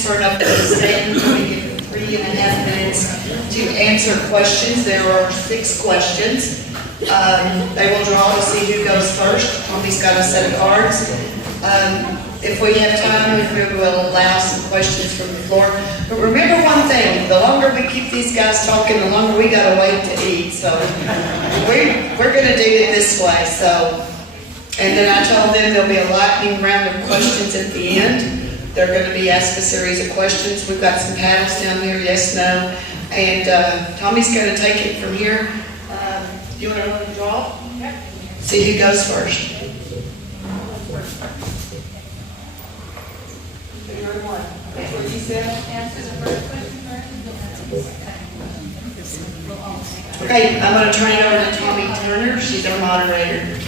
minutes for an open statement. We give them 3.5 minutes to answer questions. There are 6 questions. They will draw to see who goes first. Tommy's got a set of cards. If we have time, we will allow some questions from the floor. But remember one thing, the longer we keep these guys talking, the longer we gotta wait to eat. So we're gonna do it this way. So, and then I told them there'll be a lightning round of questions at the end. They're gonna be asked a series of questions. We've got some paddles down there, yes, no. And Tommy's gonna take it from here. Do you wanna draw? Yep. See who goes first. That's what you said? Answer the first question first. Okay, I'm going to turn it over to Tommy Turner. She's our moderator.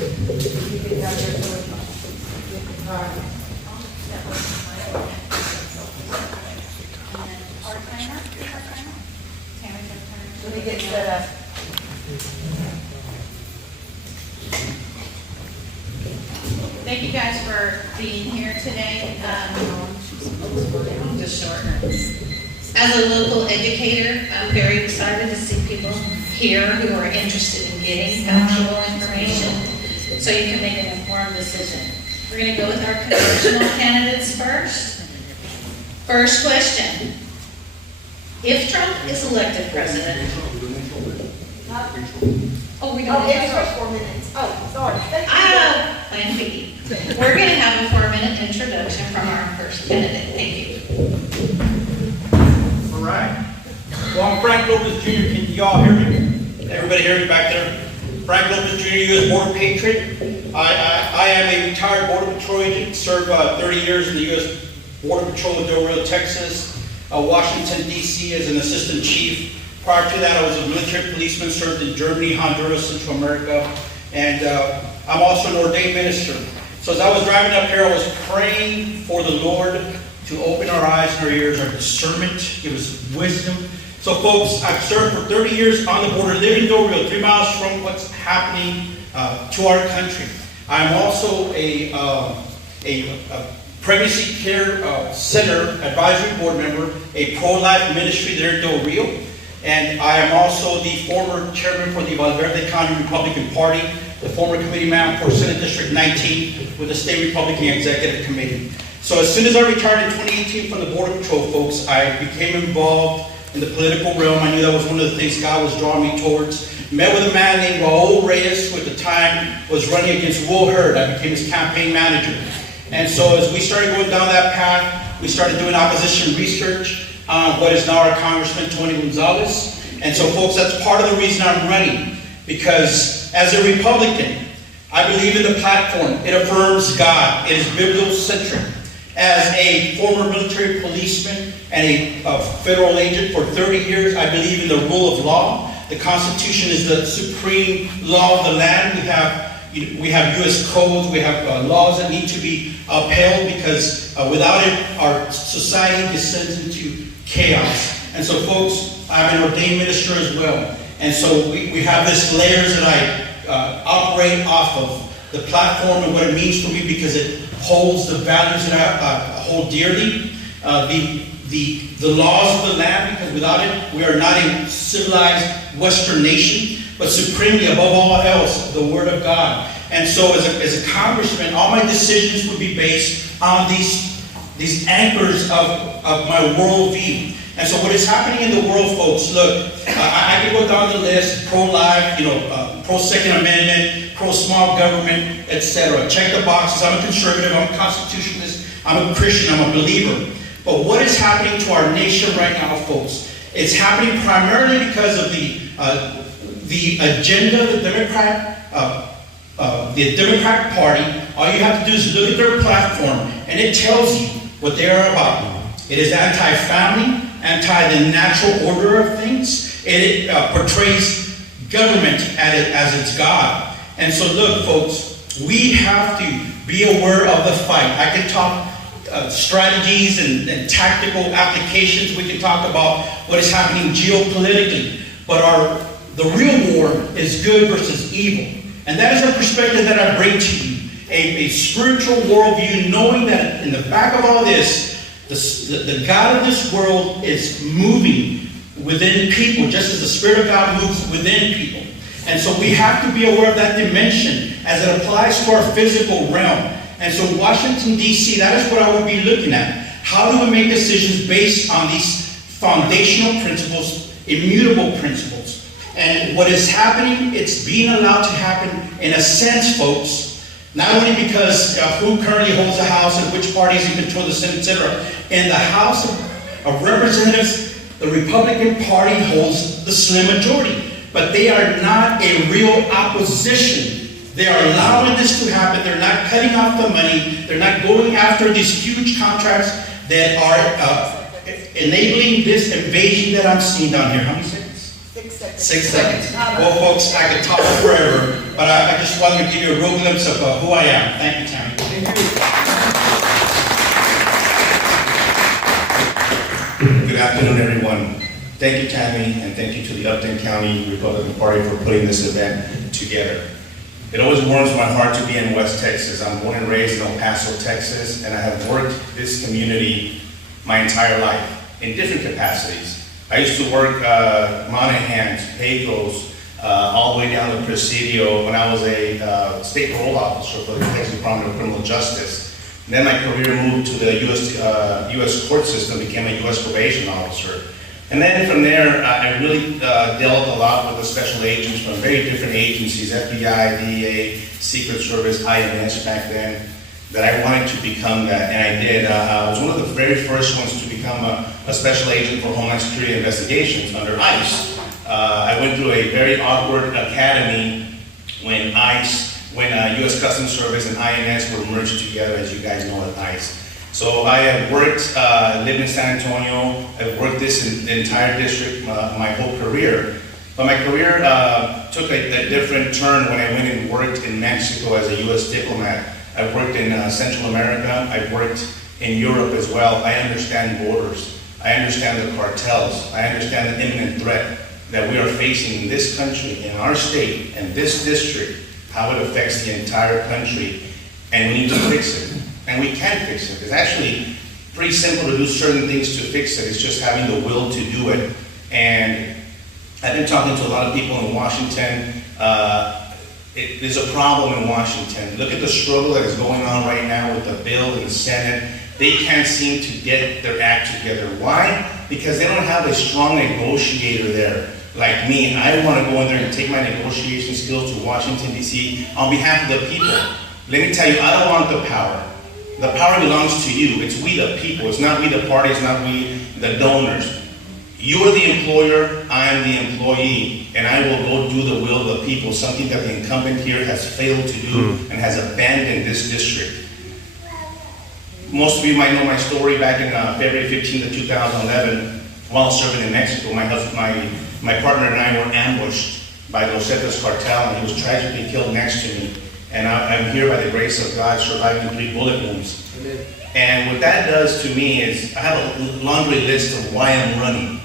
Let me get set up. Thank you guys for being here today. Just short. As a local educator, I'm very excited to see people here who are interested in getting factual information so you can make an informed decision. We're going to go with our congressional candidates first. First question. If Trump is elected president, we don't have 4 minutes. Oh, sorry. Plan B. We're going to have a 4-minute introduction from our first candidate. Thank you. All right. Well, I'm Frank Lopez Jr. Can y'all hear me? Everybody hear me back there? Frank Lopez Jr., U.S. Border Patriot. I am a retired Border Patrol agent, served 30 years in the U.S. Border Patrol of Del Rio, Texas, Washington, D.C. as an assistant chief. Prior to that, I was a military policeman, served in Germany, Honduras, Central America, and I'm also an ordained minister. So as I was driving up here, I was praying for the Lord to open our eyes and our ears, our discernment, give us wisdom. So folks, I've served for 30 years on the border, living in Del Rio, 3 miles from what's happening to our country. I'm also a pregnancy care center advisory board member, a pro-life ministry there in Del Rio. And I am also the former chairman for the Valverde County Republican Party, the former committee man for Senate District 19 with the State Republican Executive Committee. So as soon as I retired in 2018 from the Border Patrol, folks, I became involved in the political realm. I knew that was one of the things God was drawing me towards. Met with a man named Raul Reyes, who at the time was running against Will Hurd. I became his campaign manager. And so as we started going down that path, we started doing opposition research. What is now our Congressman Tony Gonzalez. And so folks, that's part of the reason I'm running, because as a Republican, I believe in the platform. It affirms God. It is biblical-centric. As a former military policeman and a federal agent for 30 years, I believe in the rule of law. The Constitution is the supreme law of the land. We have U.S. codes. We have laws that need to be upheld, because without it, our society descends into chaos. And so folks, I'm an ordained minister as well. And so we have this layers that I operate off of the platform and what it means for me, because it holds the values that I hold dearly. The laws of the land, because without it, we are not a civilized Western nation, but supremely above all else, the Word of God. And so as a congressman, all my decisions would be based on these anchors of my worldview. And so what is happening in the world, folks, look, I can go down the list: pro-life, pro-Second Amendment, pro-small government, etc. Check the boxes. I'm a conservative, I'm a constitutionalist, I'm a Christian, I'm a believer. But what is happening to our nation right now, folks? It's happening primarily because of the agenda of the Democratic Party. All you have to do is look at their platform, and it tells you what they are about. It is anti-family, anti the natural order of things. It portrays government as its God. And so look, folks, we have to be aware of the fight. I can talk strategies and tactical applications. We can talk about what is happening geopolitically. But the real war is good versus evil. And that is a perspective that I bring to you. A spiritual worldview, knowing that in the back of all this, The God of this world is moving within people, just as the Spirit of God moves within people. And so we have to be aware of that dimension as it applies to our physical realm. And so Washington, D.C., that is what I would be looking at. How do we make decisions based on these foundational principles, immutable principles? And what is happening, it's being allowed to happen in a sense, folks, not only because who currently holds the House and which parties in control the Senate, etc. In the House of Representatives, the Republican Party holds the slim majority. But they are not a real opposition. They are allowing this to happen. They're not cutting off the money. They're not going after these huge contracts that are enabling this invasion that I'm seeing down here. How many seconds? 6 seconds. 6 seconds. Well, folks, I could talk forever, but I just wanted to give you a real glimpse of who I am. Thank you, Tammy. Good afternoon, everyone. Thank you, Tammy, and thank you to the Upton County Republican Party for putting this event together. It always warms my heart to be in West Texas. I'm born and raised in El Paso, Texas, and I have worked this community my entire life in different capacities. I used to work Monahans, Pecos, all the way down to Presidio when I was a state parole officer for the Texas Department of Criminal Justice. And then my career moved to the U.S. court system, became a U.S. probation officer. And then from there, I really dealt a lot with the special agents from very different agencies, FBI, DEA, Secret Service, INS back then, that I wanted to become that, and I did. I was one of the very first ones to become a special agent for Homeland Security investigations under ICE. I went through a very awkward academy when U.S. Customs Service and INS were merged together, as you guys know, as ICE. So I have worked, lived in San Antonio. I've worked this in the entire district my whole career. But my career took a different turn when I went and worked in Mexico as a U.S. diplomat. I've worked in Central America. I've worked in Europe as well. I understand borders. I understand the cartels. I understand the imminent threat that we are facing in this country, in our state, and this district, how it affects the entire country, and we need to fix it. And we can fix it. It's actually pretty simple to do certain things to fix it. It's just having the will to do it. And I've been talking to a lot of people in Washington. There's a problem in Washington. Look at the struggle that is going on right now with the bill in the Senate. They can't seem to get their act together. Why? Because they don't have a strong negotiator there. Like me, I want to go in there and take my negotiation skills to Washington, D.C. on behalf of the people. Let me tell you, I don't want the power. The power belongs to you. It's we the people. It's not we the party. It's not we the donors. You are the employer. I am the employee. And I will go do the will of the people, something that the incumbent here has failed to do and has abandoned this district. Most of you might know my story. Back in February 15th of 2011, while serving in Mexico, my partner and I were ambushed by the Los Zetas cartel, and he was tragically killed next to me. And I'm here by the grace of God, surviving 3 bullet wounds. Amen. And what that does to me is, I have a laundry list of why I'm running.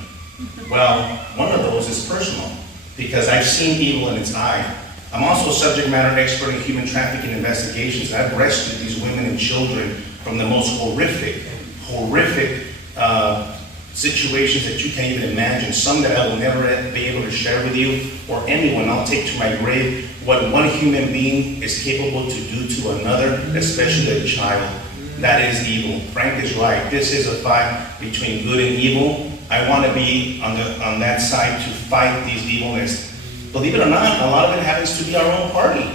Well, one of those is personal, because I've seen evil in its eye. I'm also a subject matter expert in human trafficking investigations. I've rescued these women and children from the most horrific situations that you can't even imagine. Some that I will never be able to share with you or anyone. I'll take to my grave what one human being is capable to do to another, especially a child. That is evil. Frank is right. This is a fight between good and evil. I want to be on that side to fight these evilness. Believe it or not, a lot of it happens to be our own party.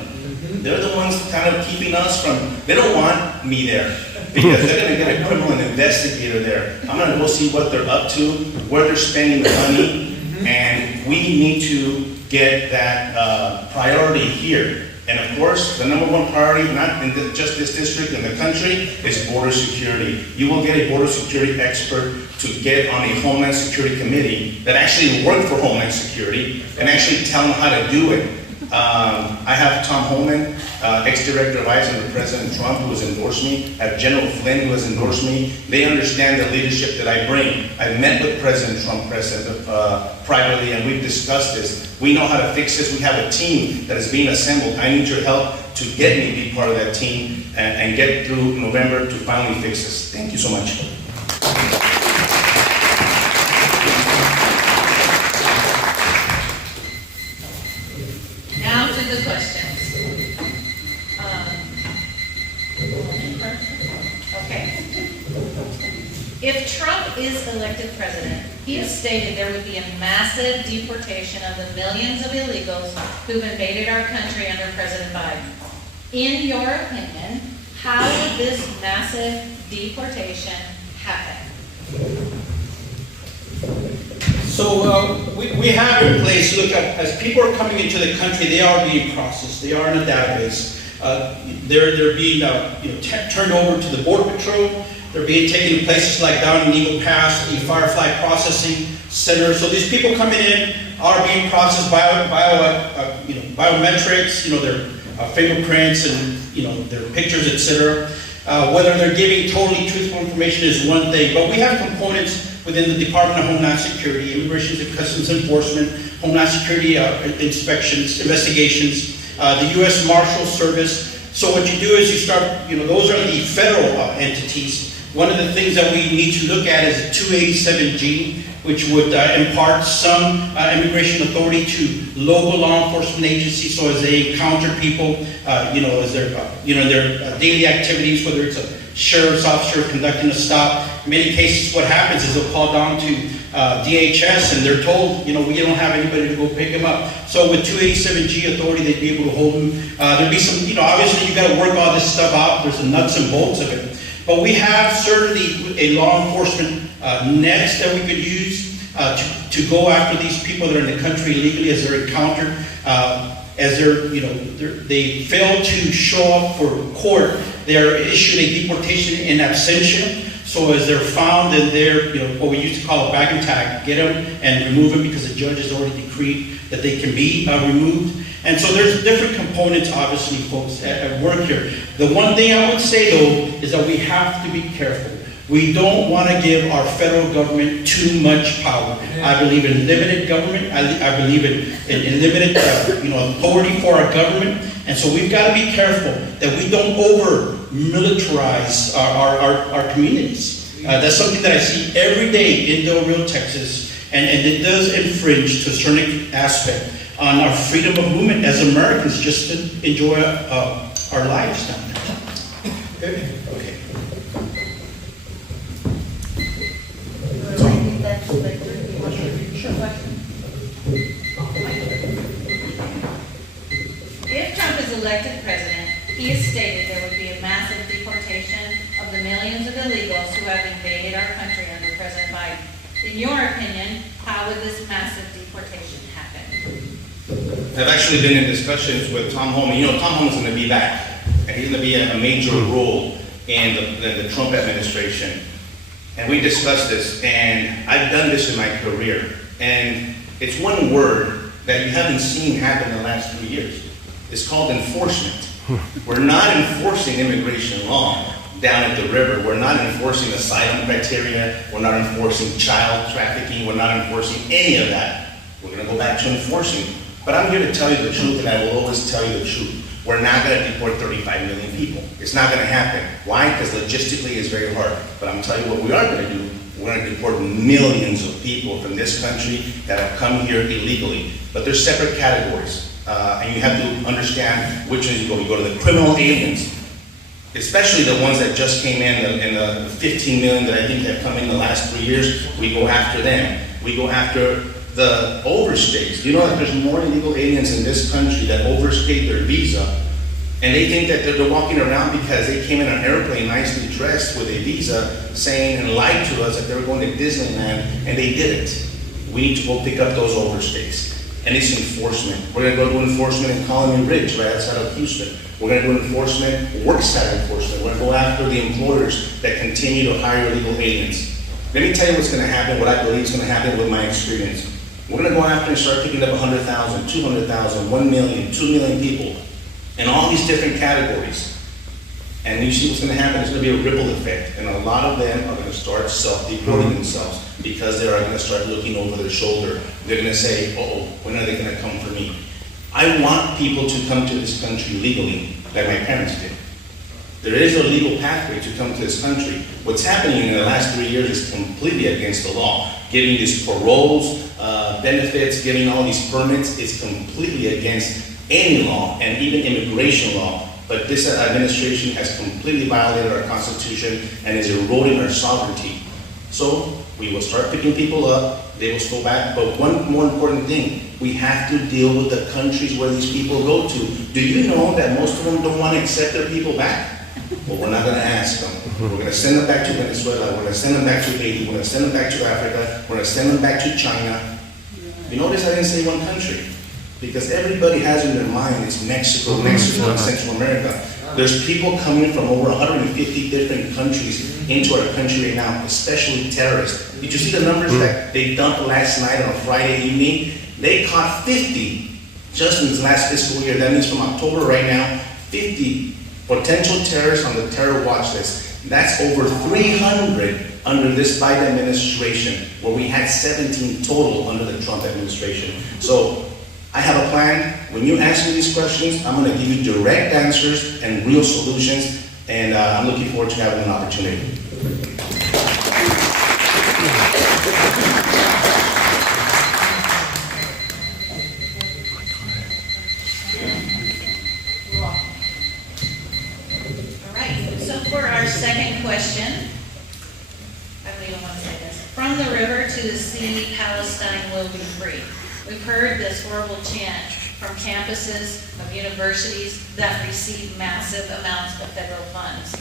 They're the ones kind of keeping us from, they don't want me there because they're going to get a criminal investigator there. I'm going to go see what they're up to, where they're spending the money, and we need to get that priority here. And of course, the number one priority, not in just this district, in the country, is border security. You will get a border security expert to get on a Homeland Security committee that actually worked for Homeland Security and actually tell them how to do it. I have Tom Homan, ex-director of ICE under President Trump, who has endorsed me. I have General Flynn, who has endorsed me. They understand the leadership that I bring. I've met with President Trump privately, and we've discussed this. We know how to fix this. We have a team that is being assembled. I need your help to get me to be part of that team and get through November to finally fix this. Thank you so much. stated there would be a massive deportation of the millions of illegals who've invaded our country under President Biden. In your opinion, how would this massive deportation happen? So we have in place, look, as people are coming into the country, they are being processed. They are in a database. They're being turned over to the Border Patrol. They're being taken to places like down in Eagle Pass, the Firefly Processing Center. So these people coming in are being processed biometrics, their fingerprints and their pictures, etc. Whether they're giving totally truthful information is one thing, but we have components within the Department of Homeland Security, Immigration and Customs Enforcement, Homeland Security inspections, investigations, the U.S. Marshal Service. So what you do is you start, those are the federal entities. One of the things that we need to look at is 287G, which would impart some immigration authority to local law enforcement agencies. So as they encounter people, as their daily activities, whether it's a sheriff's officer conducting a stop. In many cases, what happens is they'll call down to DHS and they're told, we don't have anybody to go pick them up. So with 287G authority, they'd be able to hold them. There'd be some, obviously you got to work all this stuff out. There's the nuts and bolts of it. But we have certainly a law enforcement nets that we could use to go after these people that are in the country illegally as they're encountered. As they fail to show up for court, they're issued a deportation in absentia. So as they're found and they're, what we used to call a bag and tag, get them and remove them because the judge has already decreed that they can be removed. And so there's different components, obviously, folks, at work here. The one thing I would say, though, is that we have to be careful. We don't want to give our federal government too much power. I believe in limited government. I believe in limited authority for our government. And so we've got to be careful that we don't over-militarize our communities. That's something that I see every day in Del Rio, Texas, and it does infringe to a certain aspect on our freedom of movement as Americans just to enjoy our lives down there. Okay. If Trump is elected president, he has stated there would be a massive deportation of the millions of illegals who have invaded our country under President Biden. In your opinion, how would this massive deportation happen? I've actually been in discussions with Tom Homan. Tom Homan's going to be back, and he's going to be a major role in the Trump administration. And we discussed this, and I've done this in my career. And it's one word that you haven't seen happen in the last 3 years. It's called enforcement. We're not enforcing immigration law down at the river. We're not enforcing asylum criteria. We're not enforcing child trafficking. We're not enforcing any of that. We're going to go back to enforcing. But I'm here to tell you the truth, and I will always tell you the truth. We're not going to deport 35 million people. It's not going to happen. Why? Because logistically it's very hard. But I'm telling you what we are going to do. We're going to deport millions of people from this country that have come here illegally. But there's separate categories. And you have to understand which ones you go. You go to the criminal aliens, especially the ones that just came in the 15 million that I think have come in the last 3 years. We go after them. We go after the overstays. Do you know that there's more illegal aliens in this country that overstayed their visa, and they think that they're walking around because they came in an airplane nicely dressed with a visa saying and lied to us that they were going to Disneyland, and they didn't. We need to go pick up those overstays. And it's enforcement. We're going to go do enforcement in Colony Ridge, right outside of Houston. We're going to do enforcement, worksite enforcement. We're going to go after the employers that continue to hire illegal aliens. Let me tell you what's going to happen, what I believe is going to happen with my experience. We're going to go after and start picking up 100,000, 200,000, 1 million, 2 million people in all these different categories. And you see what's going to happen. There's going to be a ripple effect. And a lot of them are going to start self-deporting themselves because they are going to start looking over their shoulder. They're going to say, uh-oh, when are they going to come for me? I want people to come to this country legally, like my parents did. There is a legal pathway to come to this country. What's happening in the last 3 years is completely against the law. Giving these paroles, benefits, giving all these permits is completely against any law and even immigration law. But this administration has completely violated our Constitution and is eroding our sovereignty. So we will start picking people up. they will still back. But one more important thing, we have to deal with the countries where these people go to. Do you know that most of them don't want to accept their people back? Well, we're not going to ask them. We're going to send them back to Venezuela. We're going to send them back to Haiti. We're going to send them back to Africa. We're going to send them back to China. You notice I didn't say one country, because everybody has in their mind it's Mexico, and Central America. There's people coming from over 150 different countries into our country right now, especially terrorists. Did you see the numbers that they dumped last night on a Friday evening? They caught 50 just in this last fiscal year. That means from October right now, 50 potential terrorists on the terror watch list. That's over 300 under this Biden administration, where we had 17 total under the Trump administration. So I have a plan. When you ask me these questions, I'm going to give you direct answers and real solutions, and I'm looking forward to having an opportunity. All right, so for our second question, I don't even want to say this. From the river to the sea, Palestine will be free. We've heard this horrible chant from campuses of universities that receive massive amounts of federal funds.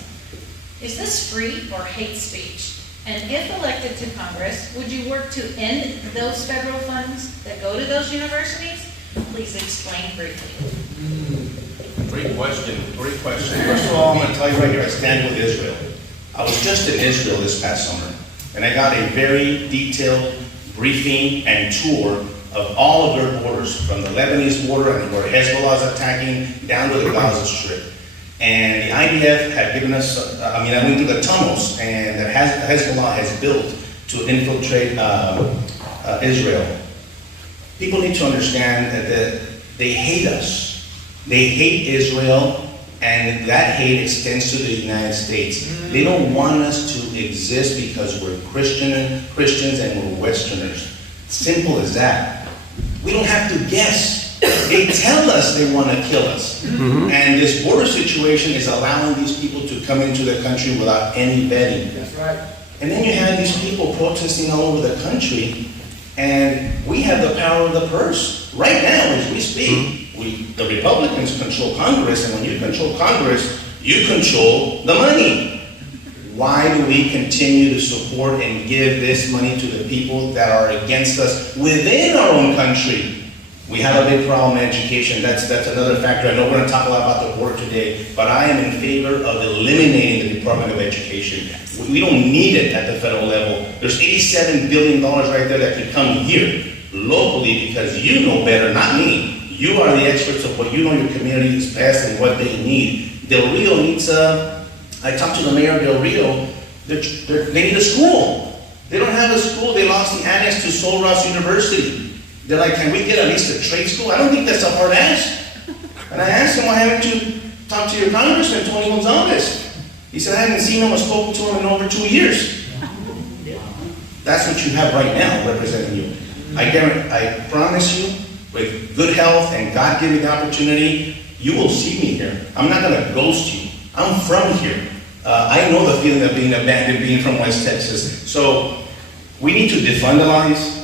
Is this free or hate speech? And if elected to Congress, would you work to end those federal funds that go to those universities? Please explain briefly. Great question, great question. First of all, I'm going to tell you right here, I stand with Israel. I was just in Israel this past summer, and I got a very detailed briefing and tour of all of their borders, from the Lebanese border and where Hezbollah is attacking down to the Gaza Strip. And the IDF had given us, I went through the tunnels and that Hezbollah has built to infiltrate Israel. People need to understand that they hate us. They hate Israel, and that hate extends to the United States. They don't want us to exist because we're Christians and we're Westerners. Simple as that. We don't have to guess. They tell us they want to kill us. And this border situation is allowing these people to come into the country without any vetting. That's right. And then you have these people protesting all over the country, and we have the power of the purse. Right now, as we speak, the Republicans control Congress, and when you control Congress, you control the money. Why do we continue to support and give this money to the people that are against us within our own country? We have a big problem in education. That's another factor. I know we're going to talk a lot about the border today, but I am in favor of eliminating the Department of Education. We don't need it at the federal level. There's $87 billion right there that could come here locally, because you know better, not me. You are the experts of what you know your community is best and what they need. Del Rio needs I talked to the mayor of Del Rio. They need a school. They don't have a school. They lost the annex to Sol Ross University. They're like, can we get at least a trade school? I don't think that's a hard ask. And I asked him, why haven't you talked to your congressman, Tony Gonzalez? He said, I haven't seen him or spoken to him in over 2 years. That's what you have right now representing you. I promise you, with good health and God giving the opportunity, you will see me here. I'm not going to ghost you. I'm from here. I know the feeling of being abandoned, being from West Texas. So we need to defund a lot of these.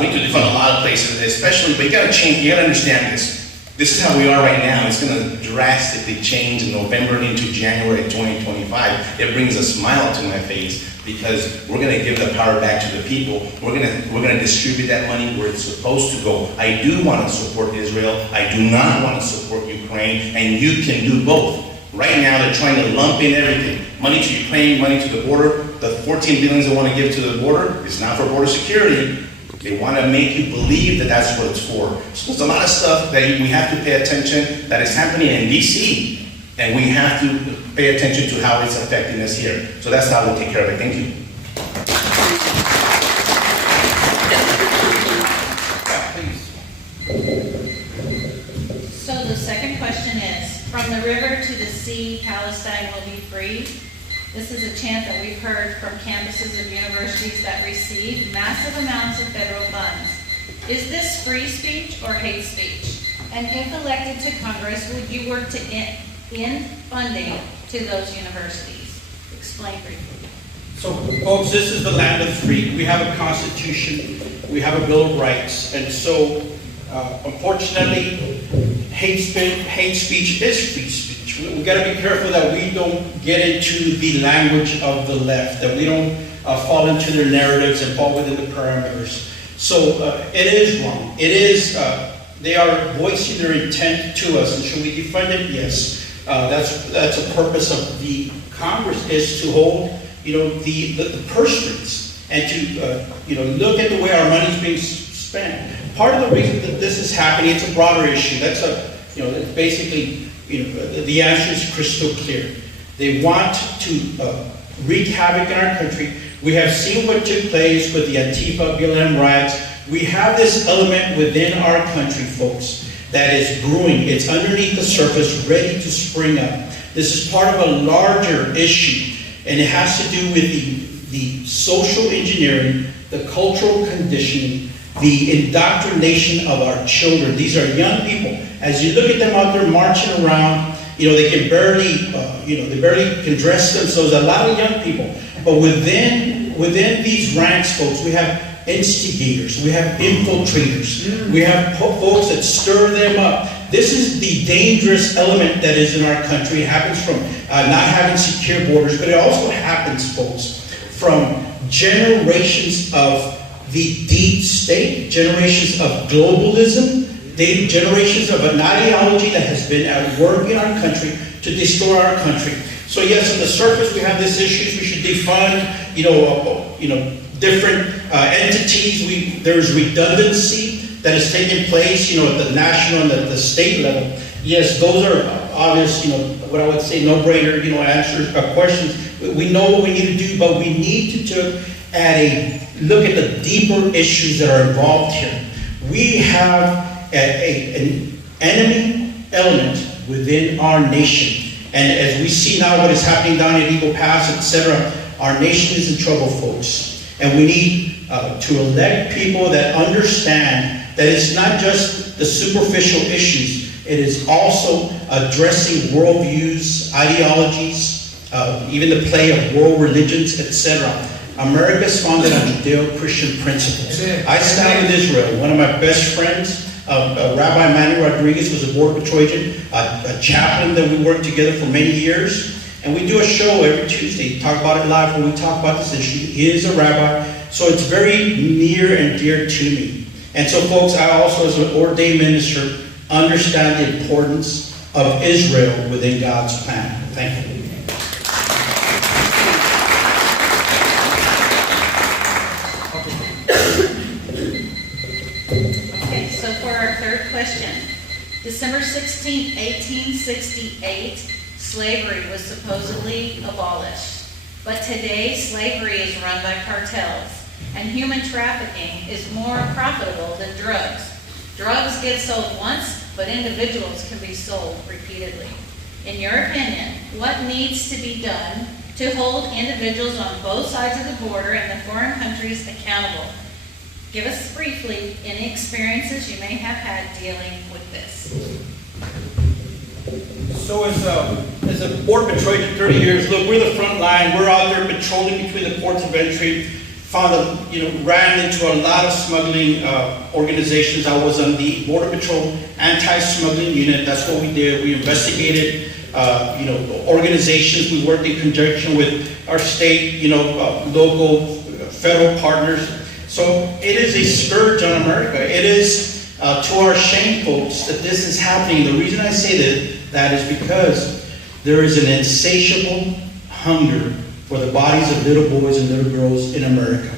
We need to defund a lot of places, especially, but you got to change, you got to understand this. This is how we are right now. It's going to drastically change in November into January 2025. It brings a smile to my face, because we're going to give the power back to the people. We're going to distribute that money where it's supposed to go. I do want to support Israel. I do not want to support Ukraine, and you can do both. Right now, they're trying to lump in everything. Money to Ukraine, money to the border. The $14 billion they want to give to the border is not for border security. They want to make you believe that that's what it's for. So there's a lot of stuff that we have to pay attention that is happening in D.C., and we have to pay attention to how it's affecting us here. So that's how we'll take care of it. Thank you. So the second question is, from the river to the sea, Palestine will be free. This is a chant that we've heard from campuses of universities that receive massive amounts of federal funds. Is this free speech or hate speech? And if elected to Congress, would you work to end funding to those universities? Explain briefly. So, folks, this is the land of the free. We have a constitution, we have a Bill of Rights, and so, unfortunately, hate speech is free speech. We got to be careful that we don't get into the language of the left, that we don't fall into their narratives and fall within the parameters. So it is wrong. It is. They are voicing their intent to us, and should we defund it? Yes. That's a purpose of the Congress, is to hold, the purse strings and to look at the way our money is being spent. Part of the reason that this is happening, it's a broader issue. That's it's basically, the answer is crystal clear. They want to wreak havoc in our country. We have seen what took place with the Antifa, BLM riots. We have this element within our country, folks, that is brewing. It's underneath the surface, ready to spring up. This is part of a larger issue, and it has to do with the social engineering, the cultural conditioning, the indoctrination of our children. These are young people. As you look at them out there marching around, they can barely, they barely can dress themselves. A lot of young people. But within these ranks, folks, we have instigators, we have infiltrators, we have folks that stir them up. This is the dangerous element that is in our country. It happens from not having secure borders, but it also happens, folks, from generations of the deep state, generations of globalism, generations of an ideology that has been at work in our country to destroy our country. So yes, on the surface we have these issues. We should defund, different entities. There's redundancy that is taking place, at the national and the state level. Yes, those are obvious, what I would say no-brainer, answers, questions. We know what we need to do, but we need to look at the deeper issues that are involved here. We have an enemy element within our nation. And as we see now what is happening down at Eagle Pass, etc., our nation is in trouble, folks. And we need to elect people that understand that it's not just the superficial issues. It is also addressing worldviews, ideologies, even the play of world religions, etc. America is founded on Judeo-Christian principles. I stand with Israel. One of my best friends, Rabbi Manny Rodriguez, was a Border Patrol agent, a chaplain that we worked together for many years. And we do a show every Tuesday, talk about it live, where we talk about this issue. He is a rabbi, so it's very near and dear to me. And so, folks, I also, as an ordained minister, understand the importance of Israel within God's plan. Thank you. Okay, so for our third question, December 16, 1868, slavery was supposedly abolished. But today, slavery is run by cartels, and human trafficking is more profitable than drugs. Drugs get sold once, but individuals can be sold repeatedly. In your opinion, what needs to be done to hold individuals on both sides of the border and the foreign countries accountable? Give us briefly any experiences you may have had dealing with this. So as a Border Patrol agent 30 years, look, we're the front line. We're out there patrolling between the ports of entry. Ran into a lot of smuggling organizations. I was on the Border Patrol anti-smuggling unit. That's what we did. We investigated, organizations. We worked in conjunction with our state, local, federal partners. So it is a scourge on America. It is to our shame, folks, that this is happening. The reason I say that is because there is an insatiable hunger for the bodies of little boys and little girls in America.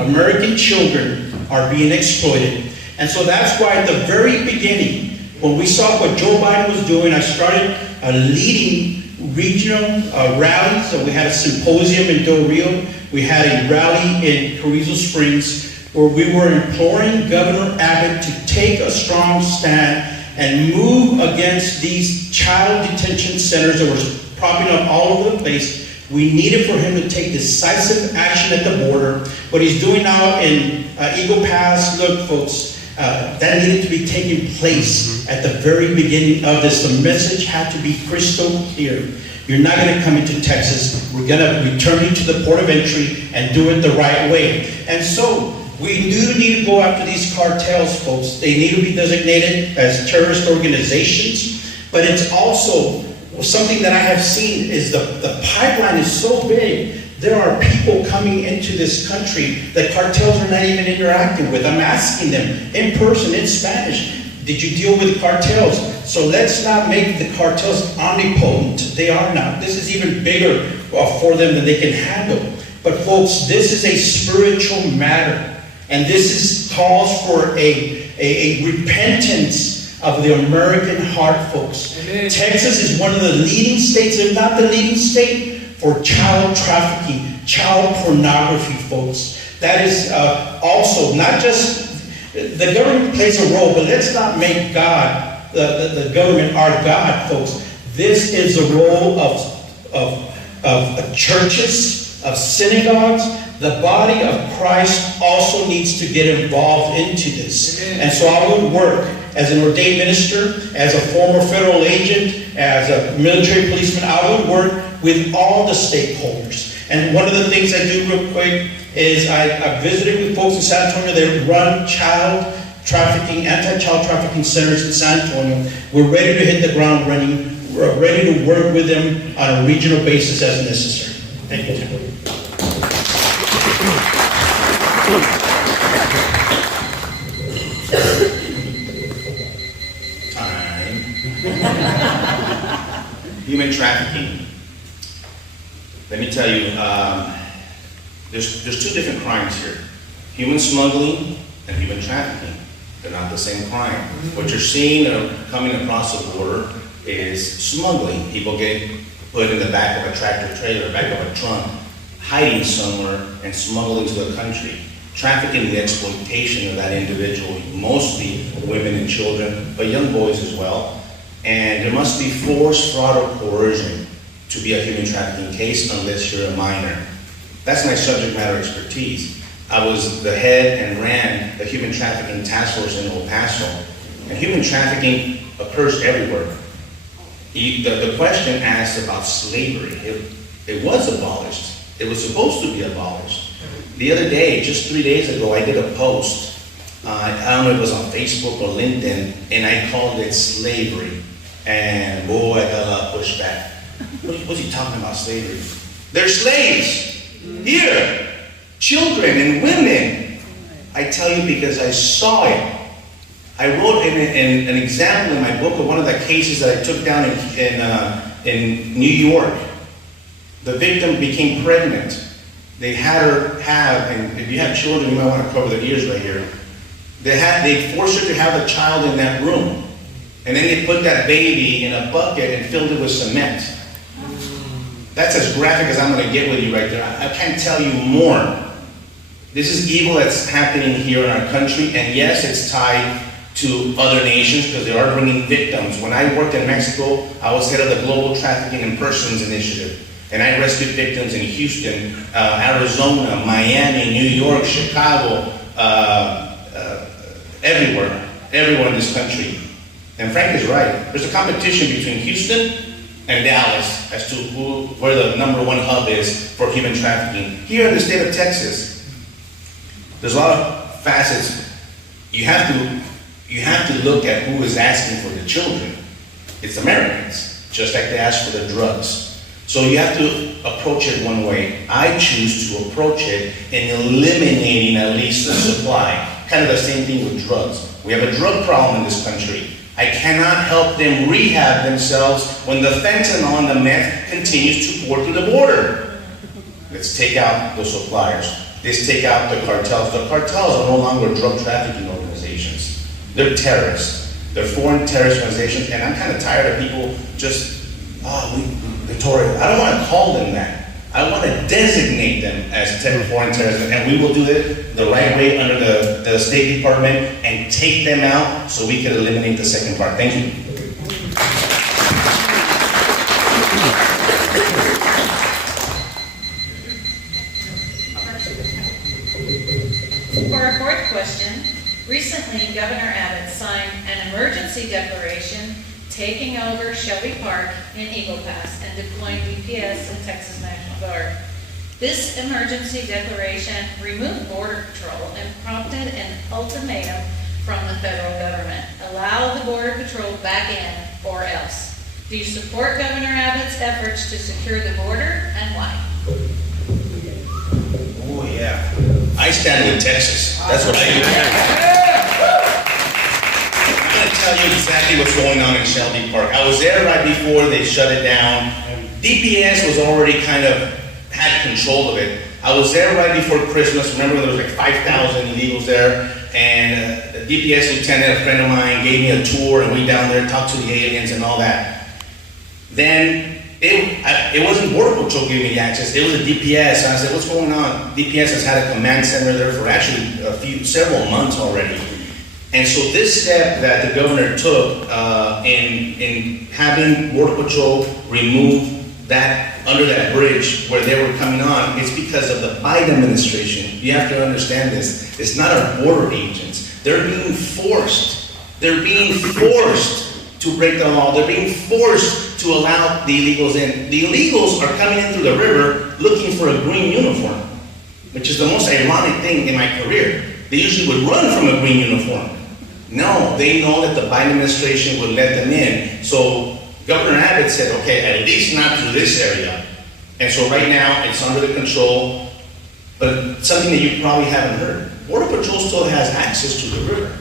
American children are being exploited. And so that's why at the very beginning, when we saw what Joe Biden was doing, I started leading regional rallies. So we had a symposium in Del Rio. We had a rally in Carrizo Springs where we were imploring Governor Abbott to take a strong stand and move against these child detention centers that were propping up all over the place. We needed for him to take decisive action at the border. What he's doing now in Eagle Pass, look, folks, That needed to be taking place at the very beginning of this. The message had to be crystal clear. You're not going to come into Texas. We're going to return you to the port of entry and do it the right way. And so we do need to go after these cartels, folks. They need to be designated as terrorist organizations. But it's also something that I have seen is the pipeline is so big. There are people coming into this country that cartels are not even interacting with. I'm asking them in person, in Spanish, did you deal with cartels? So let's not make the cartels omnipotent. They are not. This is even bigger for them than they can handle. But folks, this is a spiritual matter. And this is calls for a repentance of the American heart, folks. Amen. Texas is one of the leading states, if not the leading state, for child trafficking, child pornography, folks. That is also not just, the government plays a role, but let's not make God, the government, our God, folks. This is the role of churches, of synagogues. The body of Christ also needs to get involved into this. Amen. And so I would work as an ordained minister, as a former federal agent, as a military policeman. I would work with all the stakeholders. And one of the things I do real quick is I visited with folks in San Antonio that run child trafficking, anti-child trafficking centers in San Antonio. We're ready to hit the ground running. We're ready to work with them on a regional basis as necessary. Thank you, Tim. Time. Human trafficking. Let me tell you, there's two different crimes here. Human smuggling and human trafficking. They're not the same crime. What you're seeing coming across the border is smuggling. People get put in the back of a tractor trailer, back of a trunk, hiding somewhere and smuggling to the country. Trafficking, the exploitation of that individual, mostly women and children, but young boys as well. And there must be force, fraud, or coercion to be a human trafficking case unless you're a minor. That's my subject matter expertise. I was the head and ran the human trafficking task force in El Paso. And human trafficking occurs everywhere. The question asked about slavery. It was abolished. It was supposed to be abolished. The other day, just 3 days ago, I did a post. I don't know if it was on Facebook or LinkedIn, and I called it slavery. And boy, I got a lot of pushback. What's he talking about, slavery? They're slaves here, children and women. I tell you because I saw it. I wrote an example in my book of one of the cases that I took down in New York. The victim became pregnant. They had her have, and if you have children, you might want to cover their ears right here. They forced her to have a child in that room. And then they put that baby in a bucket and filled it with cement. That's as graphic as I'm going to get with you right there. I can't tell you more. This is evil that's happening here in our country, and yes, it's tied to other nations because they are bringing victims. When I worked in Mexico, I was head of the Global Trafficking in Persons Initiative. And I rescued victims in Houston, Arizona, Miami, New York, Chicago, everywhere in this country. And Frank is right. There's a competition between Houston and Dallas as to where the #1 hub is for human trafficking. Here in the state of Texas, there's a lot of facets. You have to look at who is asking for the children. It's Americans, just like they ask for the drugs. So you have to approach it one way. I choose to approach it in eliminating at least the supply. Kind of the same thing with drugs. We have a drug problem in this country. I cannot help them rehab themselves when the fentanyl and the meth continues to pour through the border. Let's take out the suppliers. Let's take out the cartels. The cartels are no longer drug trafficking organizations. They're terrorists. They're foreign terrorist organizations, and I'm kind of tired of people just, they tore it. I don't want to call them that. I want to designate them as foreign terrorists, and we will do it the right way under the State Department and take them out so we can eliminate the second part. Thank you. For our fourth question, recently Recently, Governor Abbott signed an emergency declaration taking over Shelby Park in Eagle Pass and deploying DPS and Texas National Guard. This emergency declaration removed Border Patrol and prompted an ultimatum from the federal government. Allow the Border Patrol back in or else. Do you support Governor Abbott's efforts to secure the border and why? Oh, yeah. I stand with Texas. That's what I do. I'm going to tell you exactly what's going on in Shelby Park. I was there right before they shut it down. DPS was already kind of had control of it. I was there right before Christmas. Remember, there was like 5,000 illegals there. And the DPS lieutenant, a friend of mine, gave me a tour, and we down there talked to the aliens and all that. Then it wasn't Border Patrol giving me access. It was a DPS. And I said, "What's going on?" DPS has had a command center there for actually several months already. And so this step that the governor took in having Border Patrol remove that under that bridge where they were coming on, it's because of the Biden administration. You have to understand this. It's not our border agents. They're being forced. They're being forced to break the law. They're being forced to allow the illegals in. The illegals are coming in through the river looking for a green uniform, which is the most ironic thing in my career. They usually would run from a green uniform. No, they know that the Biden administration would let them in. So Governor Abbott said, okay, at least not through this area. And so right now, it's under the control, but something that you probably haven't heard. Border Patrol still has access to the river.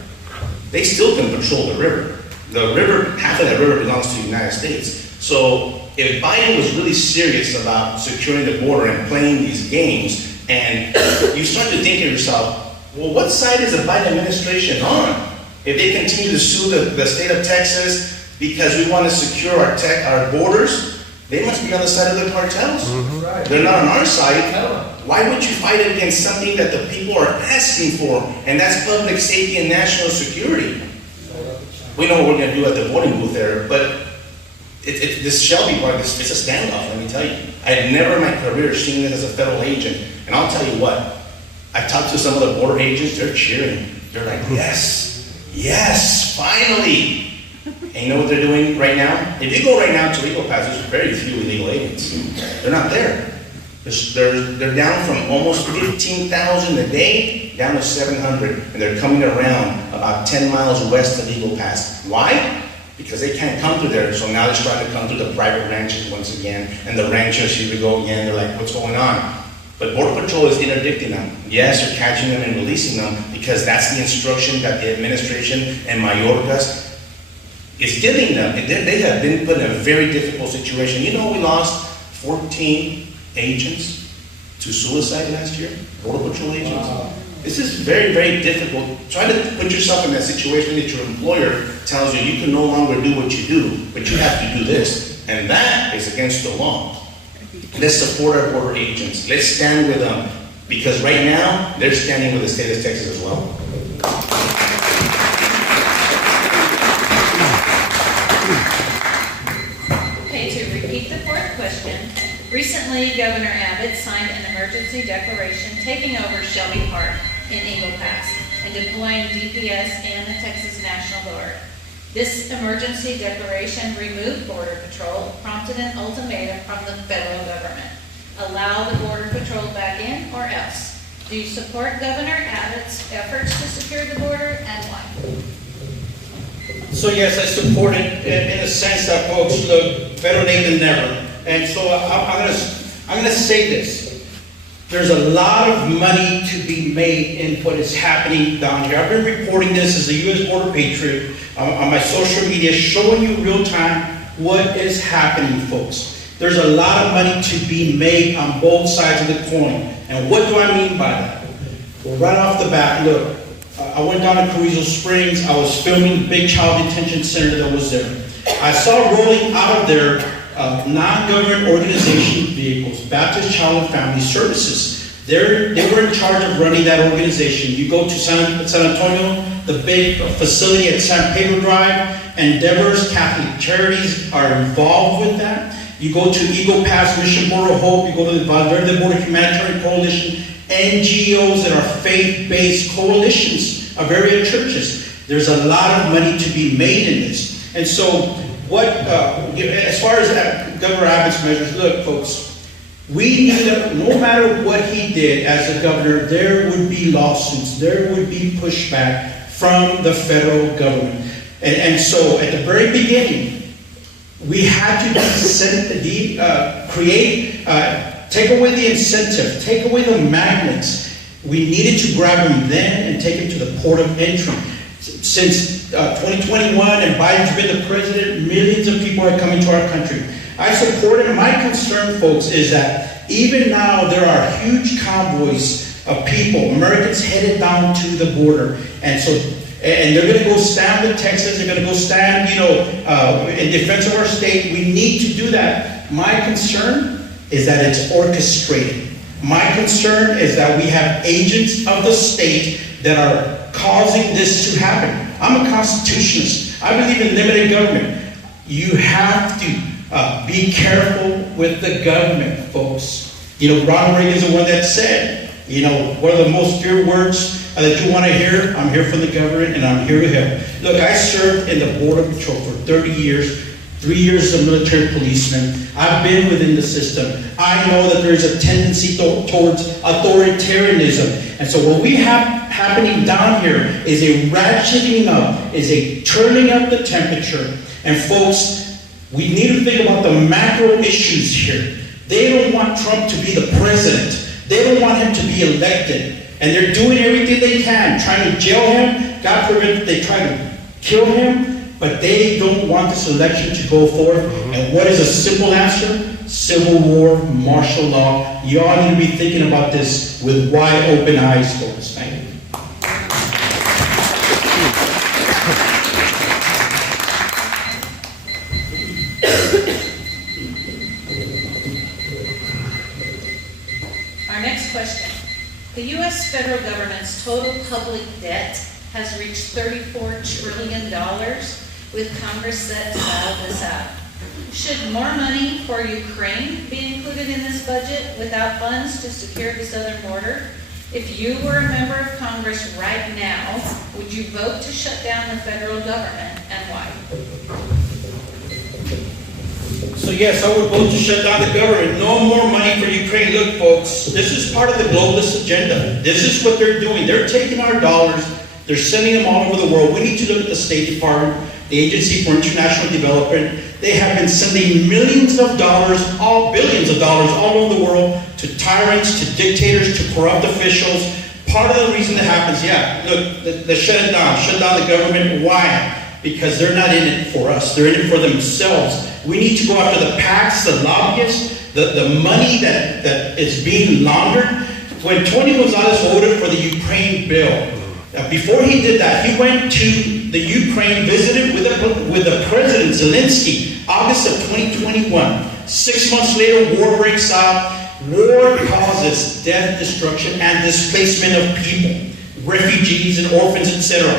They still can patrol the river. The river, half of that river belongs to the United States. So if Biden was really serious about securing the border and playing these games, and you start to think to yourself, well, what side is the Biden administration on? If they continue to sue the state of Texas because we want to secure our borders, they must be on the side of the cartels. Mm-hmm. They're not on our side. Why would you fight against something that the people are asking for? And that's public safety and national security. We know what we're going to do at the voting booth there, but this Shelby Park, it's a standoff, let me tell you. I had never in my career seen this as a federal agent. And I'll tell you what, I talked to some of the border agents, they're cheering. They're like, yes, finally. And you know what they're doing right now? If you go right now to Eagle Pass, there's very few illegal aliens. They're not there. They're down from almost 15,000 a day down to 700, and they're coming around about 10 miles west of Eagle Pass. Why? Because they can't come through there, so now they're trying to come through the private ranches once again, and the ranchers, here we go again, they're like, what's going on? But Border Patrol is interdicting them. Yes, they're catching them and releasing them, because that's the instruction that the administration and Mayorkas is giving them. And they have been put in a very difficult situation. You know, we lost 14 agents to suicide last year, Border Patrol agents. This is very, very difficult. Try to put yourself in that situation that your employer tells you you can no longer do what you do, but you have to do this. And that is against the law. Let's support our border agents. Let's stand with them, because right now, they're standing with the state of Texas as well. Okay, to repeat the fourth question, recently Governor Abbott signed an emergency declaration taking over Shelby Park in Eagle Pass and deploying DPS and the Texas National Guard. This emergency declaration removed Border Patrol, prompted an ultimatum from the federal government. Allow the Border Patrol back in or else. Do you support Governor Abbott's efforts to secure the border and why? So yes, I support it in a sense that, folks, look, better late than never. And so I'm gonna say this. There's a lot of money to be made in what is happening down here. I've been reporting this as a U.S. Border Patriot on my social media, showing you real time what is happening, folks. There's a lot of money to be made on both sides of the coin. And what do I mean by that? Well, right off the bat, look, I went down to Carrizo Springs. I was filming the big child detention center that was there. I saw rolling out of there non-government organization vehicles, Baptist Child and Family Services. They were in charge of running that organization. You go to San Antonio, the big facility at San Pedro Drive, Endeavors Catholic Charities are involved with that. You go to Eagle Pass, Mission Border Hope, you go to the Valverde Border Humanitarian Coalition, NGOs that are faith-based coalitions of area churches. There's a lot of money to be made in this. And so as far as Governor Abbott's measures, look, folks, we need to, no matter what he did as a governor, there would be lawsuits, there would be pushback from the federal government. And so at the very beginning, we had to take away the incentive, take away the magnets. We needed to grab them then and take them to the port of entry. Since 2021 and Biden's been the president, millions of people are coming to our country. I support it. My concern, folks, is that even now there are huge convoys of people, Americans headed down to the border. And they're going to go stand with Texas. They're going to go stand, in defense of our state. We need to do that. My concern is that it's orchestrated. My concern is that we have agents of the state that are causing this to happen. I'm a constitutionalist. I believe in limited government. You have to be careful with the government, folks. Ronald Reagan is the one that said, one of the most feared words that you want to hear, I'm here for the government and I'm here to help. Look, I served in the Border Patrol for 30 years, 3 years as a military policeman. I've been within the system. I know that there's a tendency towards authoritarianism. And so what we have happening down here is a ratcheting up, is a turning up the temperature. And folks, we need to think about the macro issues here. They don't want Trump to be the president. They don't want him to be elected. And they're doing everything they can, trying to jail him. God forbid they try to kill him. But they don't want this election to go forward. And what is a simple answer? Civil war, martial law. You all need to be thinking about this with wide open eyes, folks. Thank you. Our next question. The U.S. federal government's total public debt has reached $34 trillion with Congress set to battle this out. Should more money for Ukraine be included in this budget without funds to secure the southern border? If you were a member of Congress right now, would you vote to shut down the federal government, and why? So yes, I would vote to shut down the government. No more money for Ukraine. Look, folks, this is part of the globalist agenda. This is what they're doing. They're taking our dollars. They're sending them all over the world. We need to look at the State Department, the Agency for International Development. They have been sending millions of dollars, billions of dollars all over the world to tyrants, to dictators, to corrupt officials. Part of the reason that happens, look, they shut down the government. Why? Because they're not in it for us. They're in it for themselves. We need to go after the PACs, the lobbyists, the money that is being laundered. When Tony Gonzalez voted for the Ukraine bill, before he did that, he went to the Ukraine, visited with the President Zelensky, August of 2021. 6 months later, war breaks out. War causes death, destruction, and displacement of people, refugees and orphans, etc.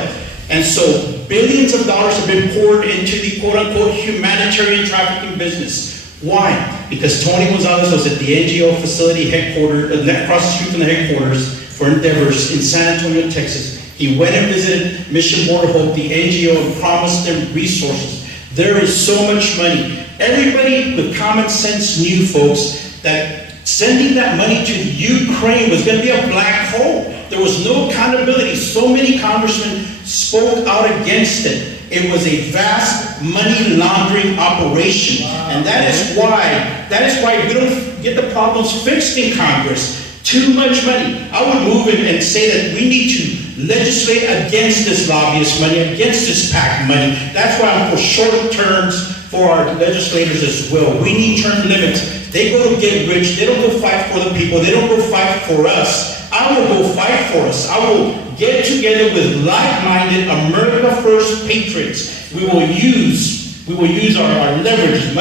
And so billions of dollars have been poured into the quote-unquote humanitarian trafficking business. Why? Because Tony Gonzalez was at the NGO facility headquarters, across the street from the headquarters for Endeavors in San Antonio, Texas. He went and visited Mission Border Hope, the NGO, and promised them resources. There is so much money. Everybody with common sense knew, folks, that sending that money to Ukraine was going to be a black hole. There was no accountability. So many congressmen spoke out against it. It was a vast money laundering operation. And that is why we don't get the problems fixed in Congress. Too much money. I would move in and say that we need to legislate against this lobbyist money, against this PAC money. That's why I'm for short terms for our legislators as well. We need term limits. They go to get rich. They don't go fight for the people. They don't go fight for us. I will go fight for us. I will get together with like-minded America First patriots. We will use our leverage,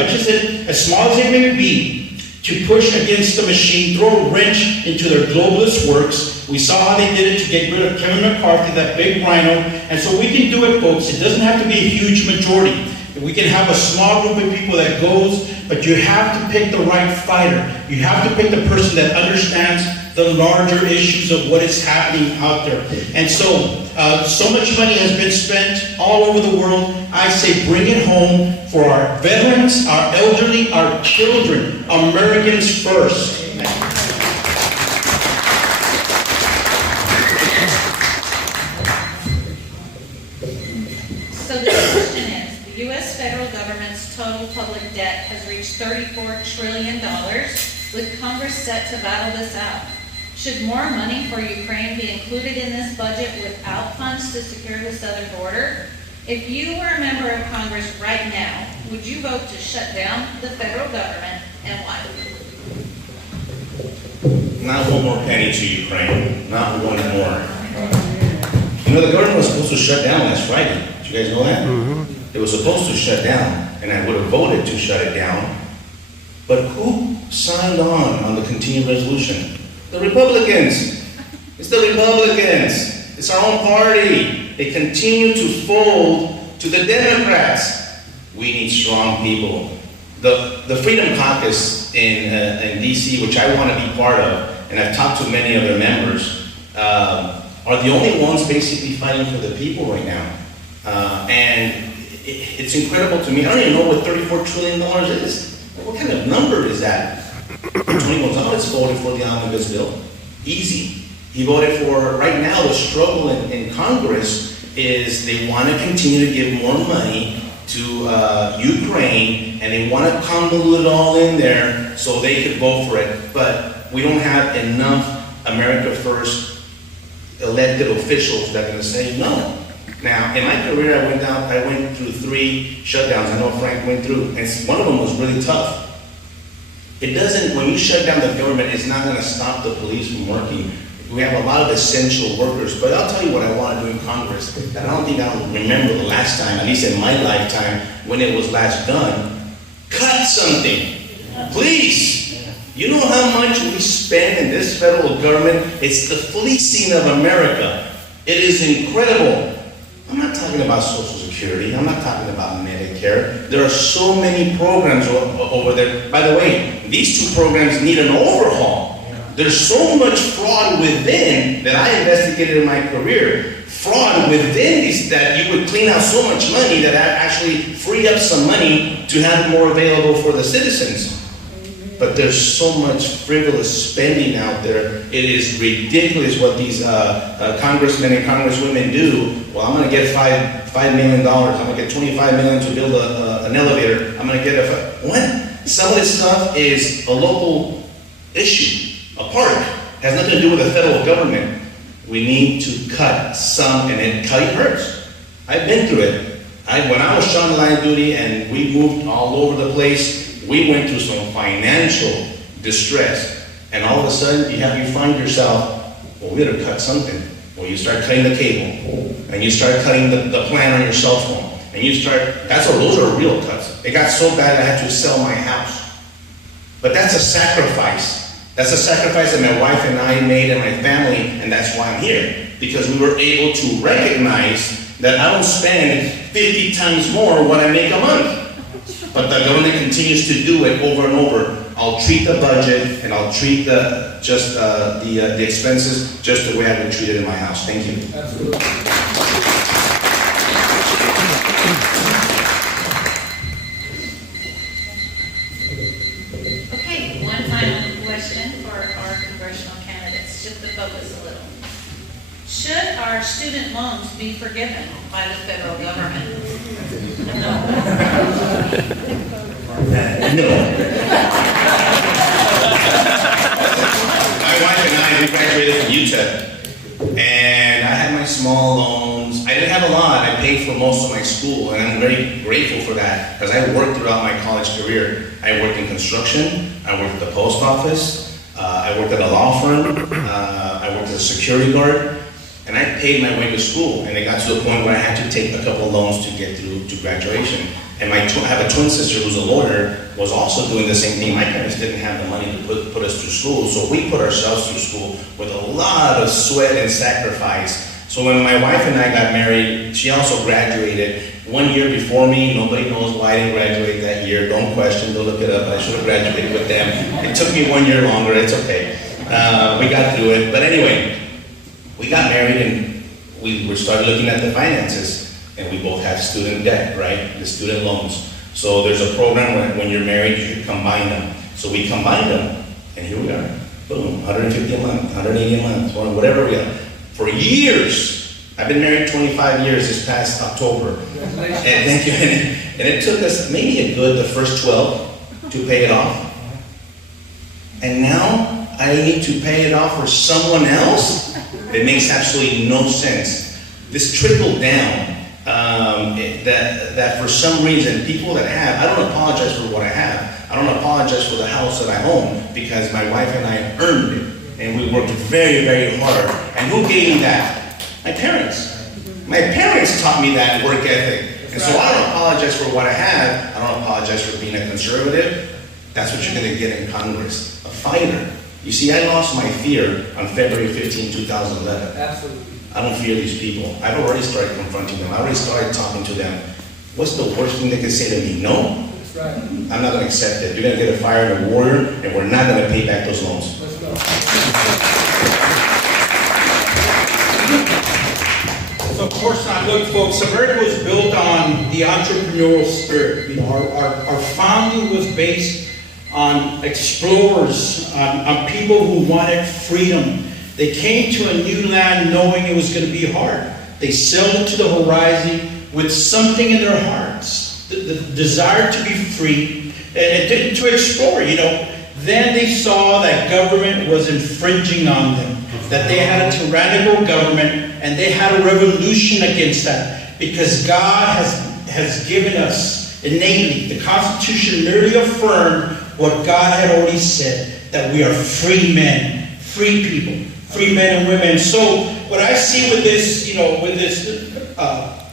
as small as it may be, to push against the machine, throw a wrench into their globalist works. We saw how they did it to get rid of Kevin McCarthy, that big rhino. And so we can do it, folks. It doesn't have to be a huge majority. We can have a small group of people that goes, but you have to pick the right fighter. You have to pick the person that understands the larger issues of what is happening out there. And so much money has been spent all over the world. I say bring it home for our veterans, our elderly, our children, Americans first. So the question is, the U.S. federal government's total public debt has reached $34 trillion, with Congress set to battle this out. Should more money for Ukraine be included in this budget without funds to secure the southern border? If you were a member of Congress right now, would you vote to shut down the federal government, and why? Not one more penny to Ukraine, not one more. You know, the government was supposed to shut down last Friday. Did you guys know that? It was supposed to shut down, and I would have voted to shut it down. But who signed on the continued resolution? The Republicans. It's the Republicans. It's our own party. They continue to fold to the Democrats. We need strong people. The Freedom Caucus in D.C., which I want to be part of, and I've talked to many of their members, are the only ones basically fighting for the people right now. And it's incredible to me. I don't even know what $34 trillion is. What kind of number is that? Tony Gonzalez voted for the omnibus bill. Easy. He voted for, right now, the struggle in Congress is they want to continue to give more money to Ukraine, and they want to convolute it all in there so they could vote for it. But we don't have enough America First elected officials that are going to say no. Now, in my career, I went through 3 shutdowns. I know Frank went through, and one of them was really tough. It doesn't, when you shut down the government, it's not going to stop the police from working. We have a lot of essential workers, but I'll tell you what I want to do in Congress. And I don't think I'll remember the last time, at least in my lifetime, when it was last done. Cut something, please. You know how much we spend in this federal government? It's the fleecing of America. It is incredible. I'm not talking about Social Security. I'm not talking about Medicare. There are so many programs over there. By the way, these 2 programs need an overhaul. There's so much fraud within that I investigated in my career. Fraud within these that you would clean out so much money that I actually free up some money to have more available for the citizens. But there's so much frivolous spending out there. It is ridiculous what these congressmen and congresswomen do. Well, I'm going to get $5 million. I'm going to get $25 million to build an elevator. I'm going to get what? Some of this stuff is a local issue. A park has nothing to do with the federal government. We need to cut some, and cutting hurts. I've been through it. When I was on line duty and we moved all over the place, we went through some financial distress. And all of a sudden, you find yourself, well, we gotta cut something. Well, you start cutting the cable, and you start cutting the plan on your cell phone, and those are real cuts. It got so bad I had to sell my house. But that's a sacrifice. That's a sacrifice that my wife and I made and my family, and that's why I'm here. Because we were able to recognize that I don't spend 50 times more what I make a month. But the government continues to do it over and over. I'll treat the budget and I'll treat the expenses just the way I would treat it in my house. Thank you. Absolutely. Okay, one final question for our congressional candidates, just to focus a little. Should our student loans be forgiven by the federal government? No. My wife and I, we graduated from UTEP, and I had my small loans. I didn't have a lot. I paid for most of my school, and I'm very grateful for that, because I worked throughout my college career. I worked in construction, I worked at the post office, I worked at a law firm, I worked as a security guard, and I paid my way to school, and it got to the point where I had to take a couple loans to get through to graduation. And I have a twin sister who's a lawyer, was also doing the same thing. My parents didn't have the money to put us through school, so we put ourselves through school with a lot of sweat and sacrifice. So when my wife and I got married, she also graduated 1 year before me. Nobody knows why I didn't graduate that year. Don't question, go look it up. I should have graduated with them. It took me 1 year longer, it's okay. We got through it. But anyway, we got married and we started looking at the finances, and we both have student debt, right? The student loans. So there's a program when you're married, you combine them. So we combined them, and here we are. Boom, 150 a month, 180 a month, or whatever we are. For years, I've been married 25 years this past October. And thank you. And it took us maybe the first 12 to pay it off. And now I need to pay it off for someone else? It makes absolutely no sense. This trickled down, that for some reason, people that have, I don't apologize for what I have. I don't apologize for the house that I own, because my wife and I earned it. And we worked very, very hard. And who gave me that? My parents. My parents taught me that work ethic. And so I don't apologize for what I have. I don't apologize for being a conservative. That's what you're going to get in Congress, a fighter. You see, I lost my fear on February 15, 2011. Absolutely. I don't fear these people. I've already started confronting them. I already started talking to them. What's the worst thing they can say to me? No? That's right. I'm not going to accept it. You're going to get a fire and a warrior, and we're not going to pay back those loans. Let's go. So of course not. Look, folks, America was built on the entrepreneurial spirit. You know, our founding was based on explorers, on people who wanted freedom. They came to a new land knowing it was going to be hard. They sailed into the horizon with something in their hearts, the desire to be free and to explore, you know. Then they saw that government was infringing on them, that they had a tyrannical government, and they had a revolution against that, because God has given us innately, the Constitution merely affirmed what God had already said, that we are free men, free people, free men and women. So what I see with this, you know, with this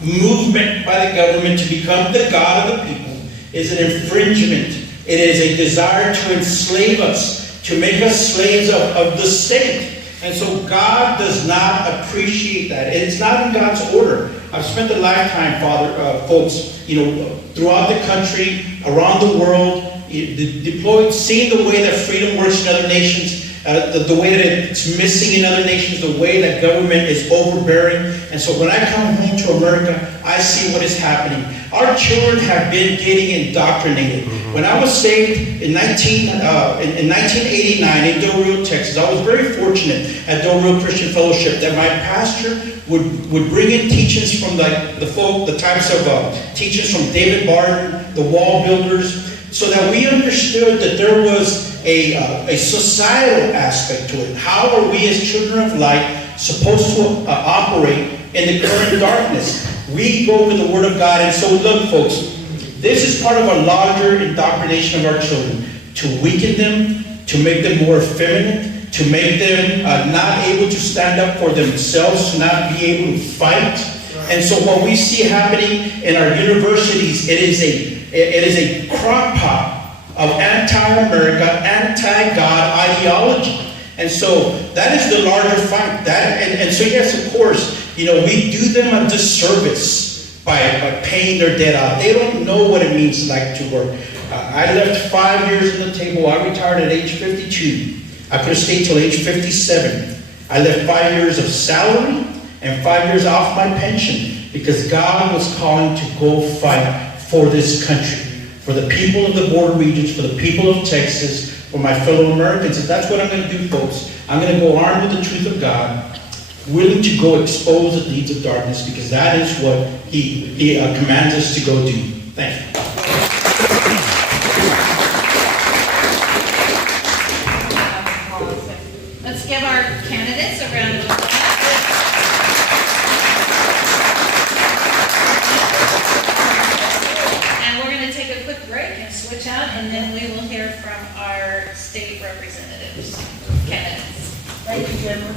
movement by the government to become the God of the people is an infringement. It is a desire to enslave us, to make us slaves of the state. And so God does not appreciate that. It's not in God's order. I've spent a lifetime, folks, you know, throughout the country, around the world, deployed, seeing the way that freedom works in other nations, the way that it's missing in other nations, the way that government is overbearing. And so when I come home to America, I see what is happening. Our children have been getting indoctrinated. When I was saved in 1989 in Del Rio, Texas, I was very fortunate at Del Rio Christian Fellowship that my pastor would bring in teachings from the types of teachings from David Barton, the wall builders, so that we understood that there was a societal aspect to it. How are we as children of light supposed to operate in the current darkness? We go with the Word of God. And so look, folks, this is part of a larger indoctrination of our children, to weaken them, to make them more effeminate, to make them not able to stand up for themselves, to not be able to fight. And so what we see happening in our universities, it is a crock pot of anti-America, anti-God ideology. And so that is the larger fight. And so yes, of course, you know, we do them a disservice by paying their debt out. They don't know what it means like to work. I left 5 years on the table. I retired at age 52. I could have stayed till age 57. I left 5 years of salary and 5 years off my pension, because God was calling to go fight for this country, for the people of the border regions, for the people of Texas, for my fellow Americans. And that's what I'm going to do, folks. I'm going to go armed with the truth of God, willing to go expose the deeds of darkness, because that is what He commands us to go do. Thank you. Let's give our candidates a round of applause. And we're going to take a quick break and switch out, and then we will hear from our state representatives, candidates. Thank you, Jennifer.